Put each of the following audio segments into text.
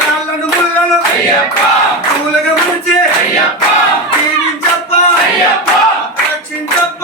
రాళ్ళను ముళ్ళను పూలుగా ముంచి దీవించప్ప రక్షించప్ప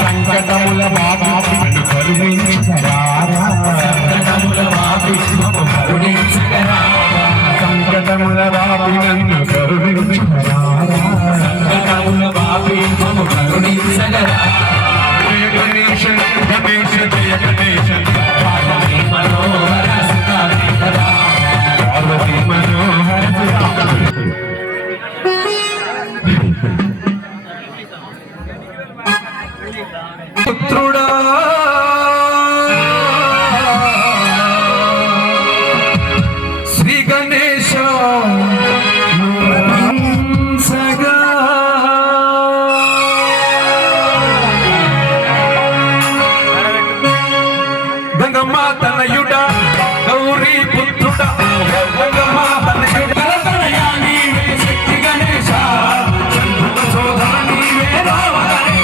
సంకటముల బాబు కరుణించగరారా సంకటముల బాబు కరుణించగరారా సంకటముల బాబు నన్ను కరుణించగరారా సంకటముల బాబు కరుణించగరారా గణేశ గణేశ జయ గణేశ పార్వతీ మనోహర పార్వతీ మనోహర పుత్రుడా శ్రీ గణేశ సగా గంగమ్మ తనయుడ గౌరీ పుత్రుడ గంగమ్మ తనయుడ శక్తి గణేశ సోదర నీవే రావగణే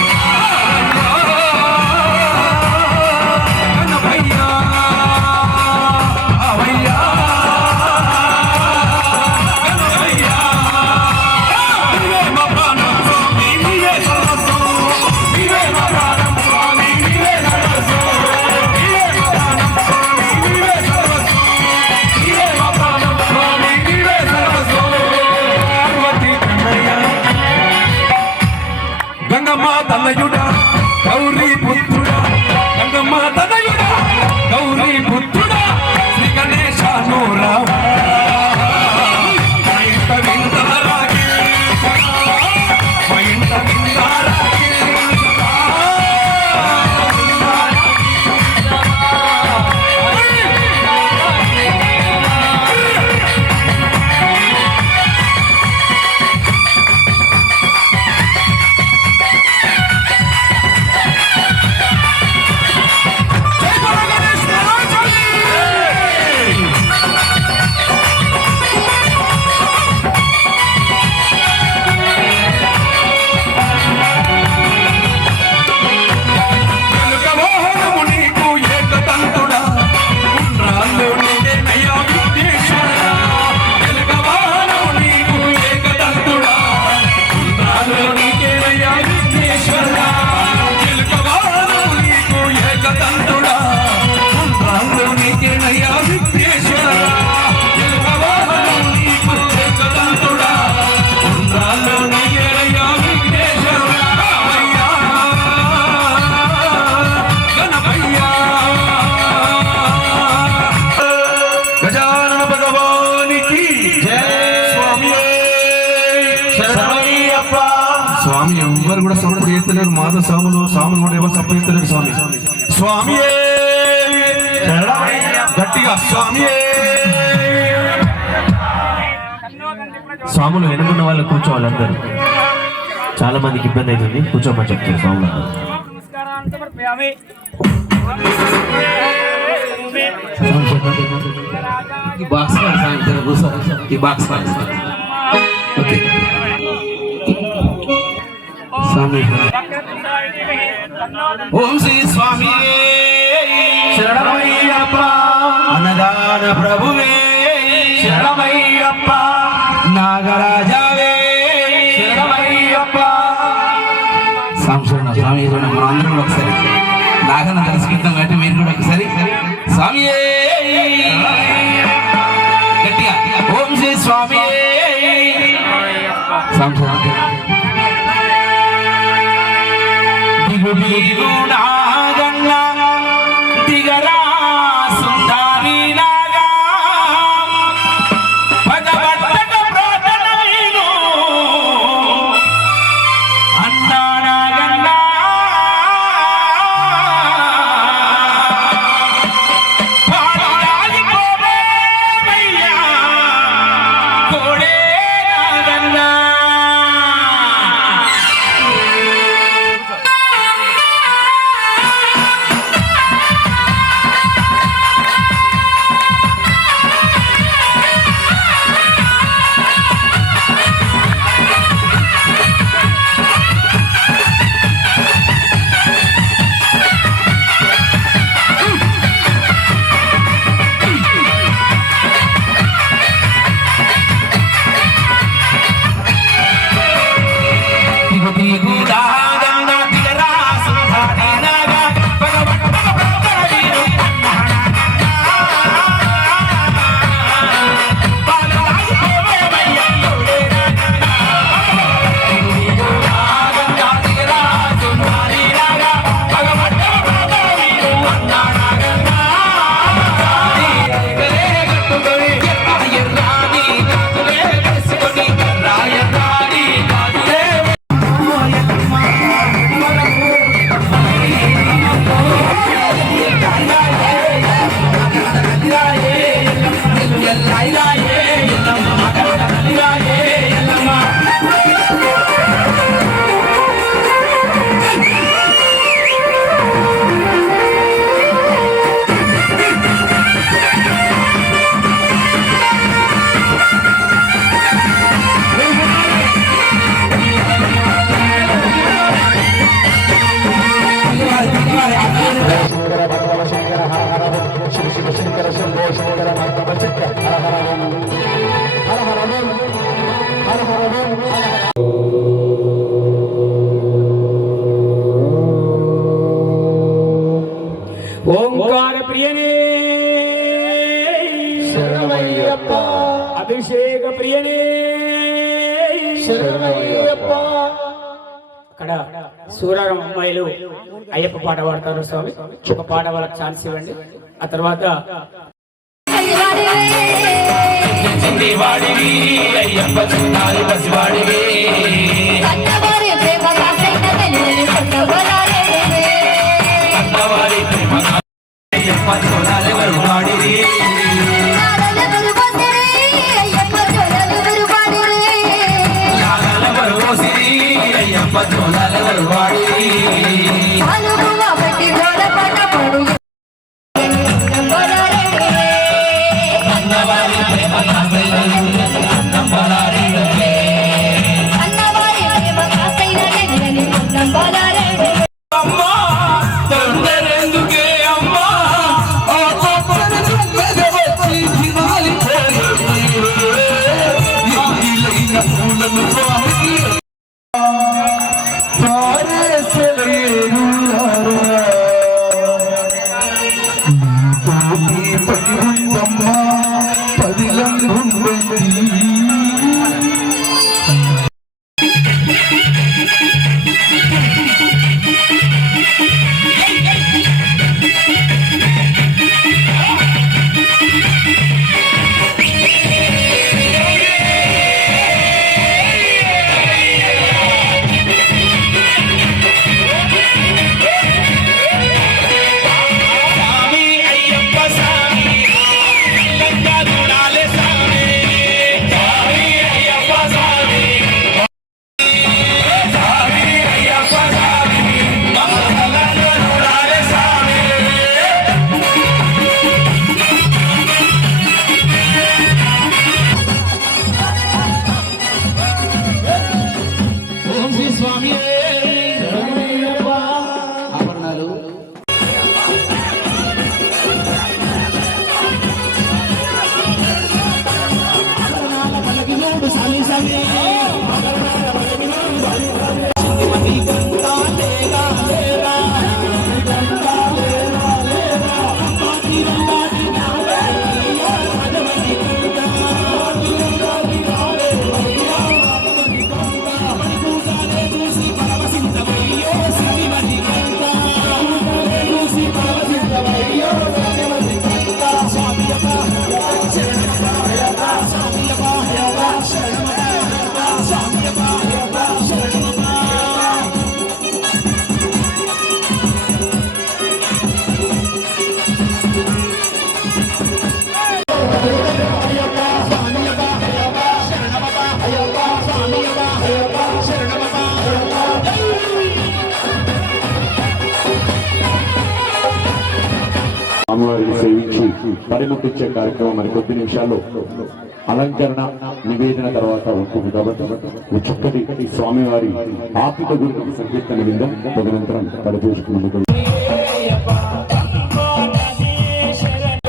గంగమ్మ తనయుడ గౌరీ పుత్రుడ గంగమ్మ తనయుడ గౌరీ పుత్రుడ శ్రీ గణేశ నోరావ స్వామి ఎవ్వరు కూడా సపోర్ట్ చేస్తలేరు మాధవ స్వాములు కూడా ఎవరు సపోర్ట్ చేస్తలేరు స్వామి స్వామి గట్టిగా స్వామి స్వాములు వెనుకున్న వాళ్ళు కూర్చోవాలి అందరూ చాలా మందికి ఇబ్బంది అవుతుంది కూర్చోమని చెప్తారు స్వాములు ఓం శ్రీ స్వామి శరణమయ్యప్ప అన్నదాన ప్రభువే శరణమయ్యప్ప నాగరాజావే శరణమయ్యప్ప సంశరణ స్వామి మనందరం కూడా ఒకసారి నాగన్న తెలుసుకుంటాం కాబట్టి మీరు కూడా ఒకసారి స్వామి గట్టిగా ఓం శ్రీ స్వామి సంశరణ నాగన్నా దిగరా సుందరి నాగా పదవట్టక ప్రార్థన వీను అన్నా నాగన్నా పాడరాజి కోడేమయ్యా కోడే నాగన్నా ఓంకార ప్రియనే శరణమయ్యప్ప అభిషేక ప్రియనే శరణమయ్యప్ప. అక్కడ సూరారం అమ్మాయిలు అయ్యప్ప పాట పాడతారు స్వామి. ఒక పాట వాళ్ళకి ఛాన్స్ ఇవ్వండి. ఆ తర్వాత వాడివి అయ్యప్ప చిన్నారి పసివాడివి కన్నవారి ప్రేమ కాసైన వెన్నెల కొండవరాలే అన్నవారి ప్రేమ అయ్యప్ప చోళాలెవరు వాడివి నారలెవరు బసిరి అయ్యప్ప చోళలెవరు బాడిరి నాగలెవరు మోసిరి అయ్యప్ప చోళాలెవరు వాడివి అనుభవ బట్టి గోడ పాట పాడు కొండవరాలే అన్నవారి ప్రేమ కాసైన అన్నవరాలి కన్నవారి ప్రేమ కాసైన వెన్నెల కొండవరాలే అమ్మా తొందరెందుకే అమ్మా ఆ పాపను మెదవచ్చి దినాలి ఇల్లిలైన పూలను స్వామికి స్వామి అయ్యప్ప స్వామి లంగా దూడాలే స్వామి స్వామి అయ్యప్ప స్వామి స్వామి అయ్యప్ప స్వామి లంగా దూడాలే స్వామి ఓం శ్రీ స్వామి ఆభరణాలు స్వామివారిని సేవించి పరిముట్టించే కార్యక్రమం మరి కొద్ది నిమిషాల్లో అలంకరణ నివేదన తర్వాత ఉంటుంది కాబట్టి ఈ చక్కటి స్వామివారి ఆపిక గురించి సంకీర్తన విందం తదనంతరం తలపోసుకున్నందుకు శరణం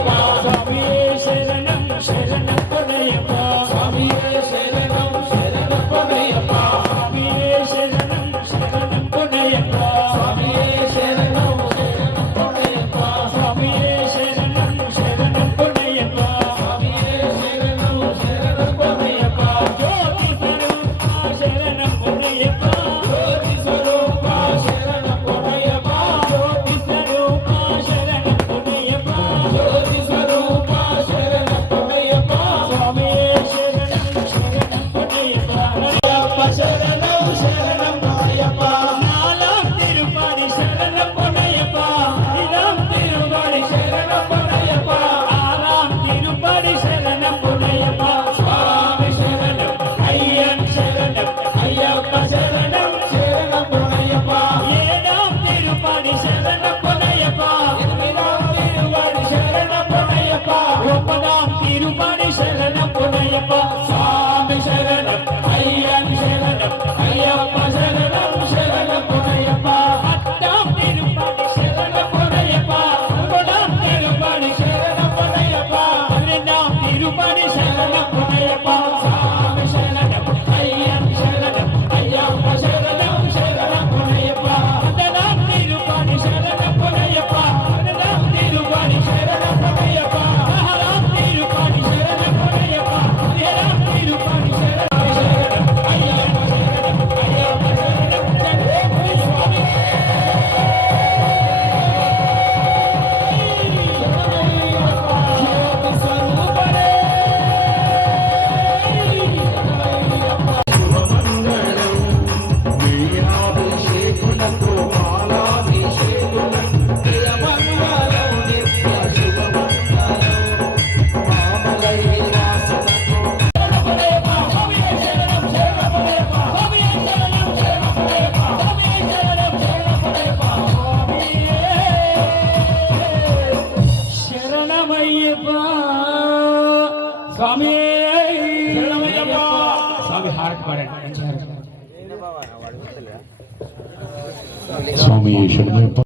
స్వామి స్వామి హారతి పాడండి మంచి హారతి. స్వామి